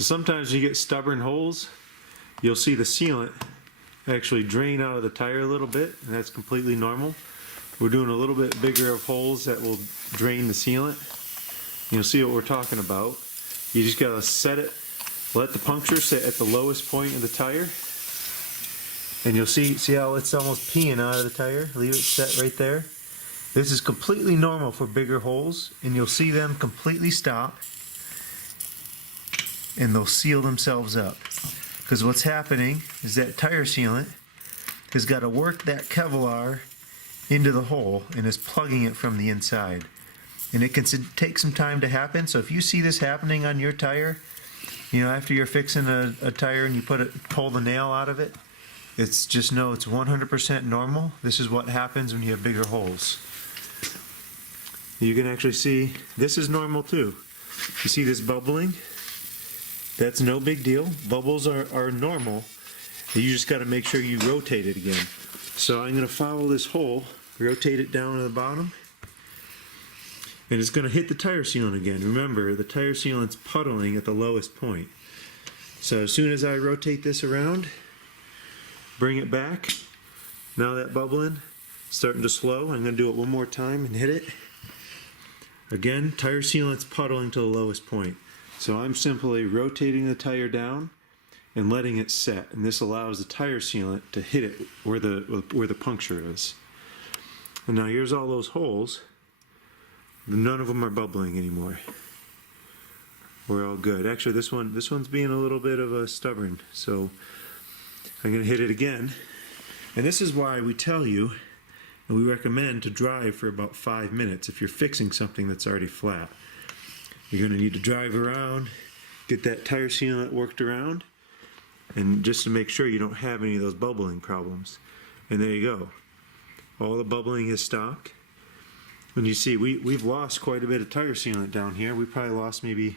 So sometimes you get stubborn holes, you'll see the sealant actually drain out of the tire a little bit, and that's completely normal. We're doing a little bit bigger of holes that will drain the sealant. You'll see what we're talking about. You just gotta set it, let the puncture sit at the lowest point of the tire, and you'll see how it's almost peeing out of the tire. Leave it set right there. This is completely normal for bigger holes, and you'll see them completely stop, and they'll seal themselves up. Because what's happening is that tire sealant has got to work that Kevlar into the hole and is plugging it from the inside. And it can take some time to happen, so if you see this happening on your tire, you know, after you're fixing a tire and you pull the nail out of it, it's just know it's 100% normal. This is what happens when you have bigger holes. You can actually see this is normal too. You see this bubbling? That's no big deal. Bubbles are normal. You just got to make sure you rotate it again. So I'm going to follow this hole, rotate it down to the bottom, and it's going to hit the tire sealant again. Remember, the tire sealant's puddling at the lowest point. So as soon as I rotate this around, bring it back, now that bubbling starting to slow. I'm going to do it one more time and hit it. Again, tire sealant's puddling to the lowest point. So I'm simply rotating the tire down and letting it set, and this allows the tire sealant to hit it where the puncture is. And now here's all those holes. None of them are bubbling anymore. We're all good. Actually, this one's being a little bit of a stubborn, so I'm going to hit it again. And this is why we tell you, and we recommend, to drive for about 5 minutes if you're fixing something that's already flat. You're going to need to drive around, get that tire sealant worked around, and just to make sure you don't have any of those bubbling problems. And there you go. All the bubbling has stopped. And you see, we've lost quite a bit of tire sealant down here. We probably lost maybe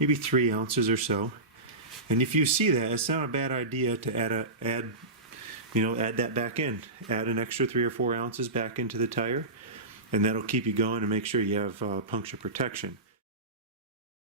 3 ounces or so. And if you see that, it's not a bad idea to add that back in. Add an extra 3 or 4 ounces back into the tire, and that'll keep you going and make sure you have puncture protection.